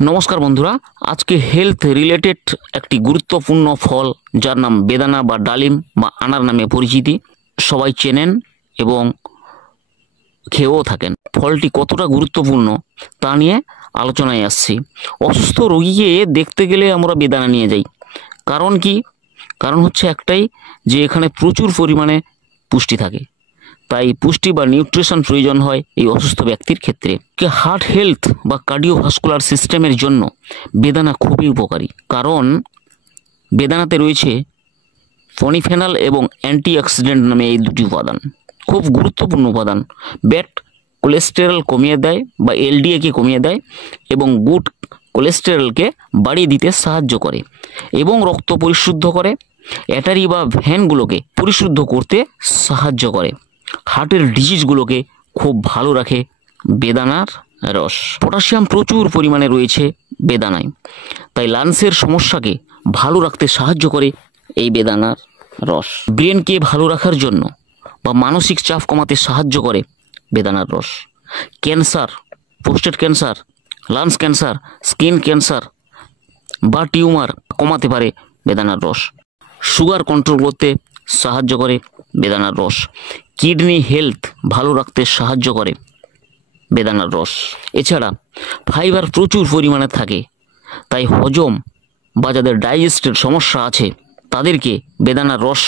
নমস্কার বন্ধুরা, আজকে হেলথ রিলেটেড একটি গুরুত্বপূর্ণ ফল যার নাম বেদানা বা ডালিম বা আনার নামে পরিচিতি, সবাই চেনেন এবং খেয়েও থাকেন। ফলটি কতটা গুরুত্বপূর্ণ তা নিয়ে আলোচনায় আসছি। অসুস্থ রোগীকে দেখতে গেলে আমরা বেদানা নিয়ে যাই। কারণ কি? কারণ হচ্ছে একটাই, যে এখানে প্রচুর পরিমাণে পুষ্টি থাকে। তাই পুষ্টি বা নিউট্রিশন প্রয়োজন হয় এই অসুস্থ ব্যক্তির ক্ষেত্রে। হার্ট হেলথ বা কার্ডিওভাস্কুলার সিস্টেমের জন্য বেদানা খুবই উপকারী, কারণ বেদানাতে রয়েছে পলিফেনল এবং অ্যান্টিঅক্সিডেন্ট নামে এই দুটি উপাদান, খুব গুরুত্বপূর্ণ উপাদান। ব্যাড কোলেস্টেরল কমিয়ে দেয় বা এলডিএকে কমিয়ে দেয় এবং গুড কোলেস্টেরলকে বাড়িয়ে দিতে সাহায্য করে এবং রক্ত পরিশুদ্ধ করে, অ্যাটারি বা ভেনগুলোকে পরিশুদ্ধ করতে সাহায্য করে, হার্টের ডিজিজগুলোকে খুব ভালো রাখে বেদানার রস। পটাশিয়াম প্রচুর পরিমাণে রয়েছে বেদানায়, তাই লাংসের সমস্যাকে ভালো রাখতে সাহায্য করে এই বেদানার রস। ব্রেনকে ভালো রাখার জন্য বা মানসিক চাপ কমাতে সাহায্য করে বেদানার রস। Cancer, prostate cancer, lungs cancer, skin cancer বা টিউমার কমাতে পারে বেদানার রস। সুগার কন্ট্রোল করতে সাহায্য করে বেদানার রস। কিডনি হেলথ ভালো রাখতে সাহায্য করে বেদানার রস। এছাড়া ফাইবার প্রচুর পরিমাণে থাকে, তাই হজম বা যাদের ডাইজেস্টের সমস্যা আছে তাদেরকে বেদানার রস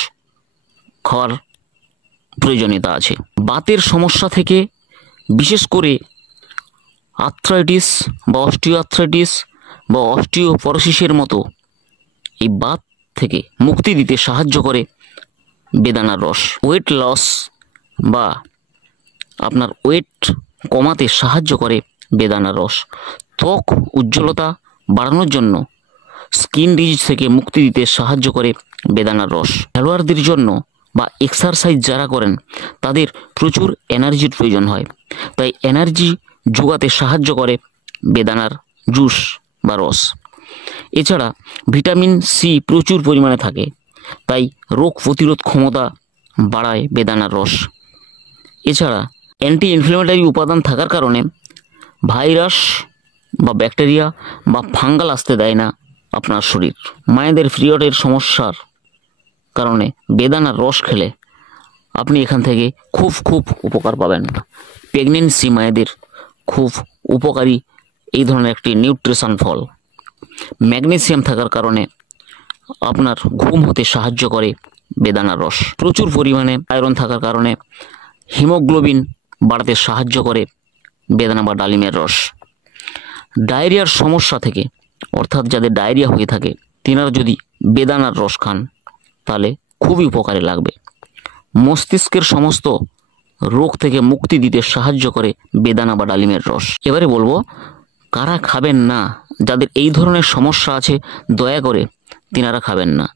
খাওয়ার প্রয়োজনীয়তা আছে। বাতের সমস্যা থেকে, বিশেষ করে আর্থ্রাইটিস বা অস্টিওআর্থ্রাইটিস বা অস্টিওপরোসিসের মতো এই বাত থেকে মুক্তি দিতে সাহায্য করে বেদানার রস। ওয়েট লস বা আপনার ওয়েট কমাতে সাহায্য করে বেদানার রস। ত্বক উজ্জ্বলতা বাড়ানোর জন্য, স্কিন ডিজিজ থেকে মুক্তি দিতে সাহায্য করে বেদানার রস। খেলোয়াড়দের জন্য বা এক্সারসাইজ যারা করেন তাদের প্রচুর এনার্জির প্রয়োজন হয়, তাই এনার্জি যোগাতে সাহায্য করে বেদানার জুস বা রস। এছাড়া ভিটামিন সি প্রচুর পরিমাণে থাকে, তাই রোগ প্রতিরোধ ক্ষমতা বাড়ায় বেদানার রস। এছাড়া অ্যান্টি ইনফ্লেমেটরি উপাদান থাকার কারণে ভাইরাস বা ব্যাকটেরিয়া বা ফাঙ্গাল আসতে দেয় না আপনার শরীর। মায়েদের পিরিয়ডের সমস্যার কারণে বেদানার রস খেলে আপনি এখান থেকে খুব উপকার পাবেন। প্রেগনেন্সি মায়েদের খুব উপকারী এই ধরনের একটি নিউট্রিশন ফল। ম্যাগনেসিয়াম থাকার কারণে আপনার ঘুম হতে সাহায্য করে বেদানার রস। প্রচুর পরিমাণে আয়রন থাকার কারণে হিমোগ্লোবিন বাড়াতে সাহায্য করে বেদানা বা ডালিমের রস। ডায়রিয়ার সমস্যা থেকে, অর্থাৎ যাদের ডায়রিয়া হয়ে থাকে তিনারা যদি বেদানার রস খান তাহলে খুবই উপকারে লাগবে। মস্তিষ্কের সমস্ত রোগ থেকে মুক্তি দিতে সাহায্য করে বেদানা বা ডালিমের রস। এবারে বলবো কারা খাবেন না। যাদের এই ধরনের সমস্যা আছে দয়া করে তিনারা খাবেন না।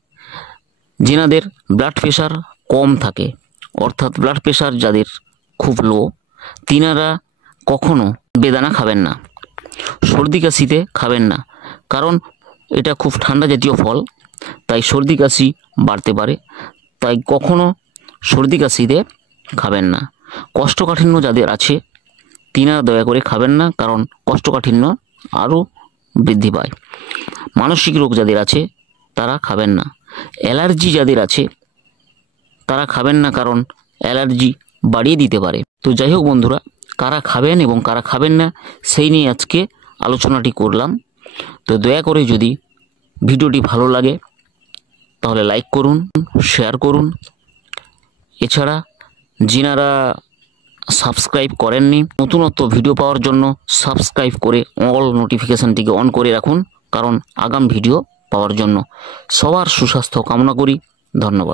যিনাদের ব্লাড প্রেশার কম থাকে, অর্থাৎ ব্লাড প্রেশার যাদের খুব লো, তিনারা কখনো বেদানা খাবেন না। সর্দি কাশিতে খাবেন না, কারণ এটা খুব ঠান্ডা জাতীয় ফল, তাই সর্দি কাশি বাড়তে পারে, তাই কখনো সর্দি কাশিতে খাবেন না। কোষ্ঠকাঠিন্য যাদের আছে তিনারা দয়া করে খাবেন না, কারণ কোষ্ঠকাঠিন্য আরও বৃদ্ধি পায়। মানসিক রোগ যাদের আছে তারা খাবেন না। অ্যালার্জি যাদের আছে তারা খাবেন না, কারণ অ্যালার্জি বাড়িয়ে দিতে পারে। তো যাই হোক বন্ধুরা, কারা খাবেন এবং কারা খাবেন না সেই নিয়ে আজকে আলোচনাটি করলাম। তো দয়া করে যদি ভিডিওটি ভালো লাগে তাহলে লাইক করুন, শেয়ার করুন। এছাড়া যিনারা সাবস্ক্রাইব করেননি, নতুনত্ব ভিডিও পাওয়ার জন্য সাবস্ক্রাইব করে অল নোটিফিকেশানটিকে অন করে রাখুন, কারণ আগাম ভিডিও পাওয়ার জন্য। সবার সুস্বাস্থ্য কামনা করি। ধন্যবাদ।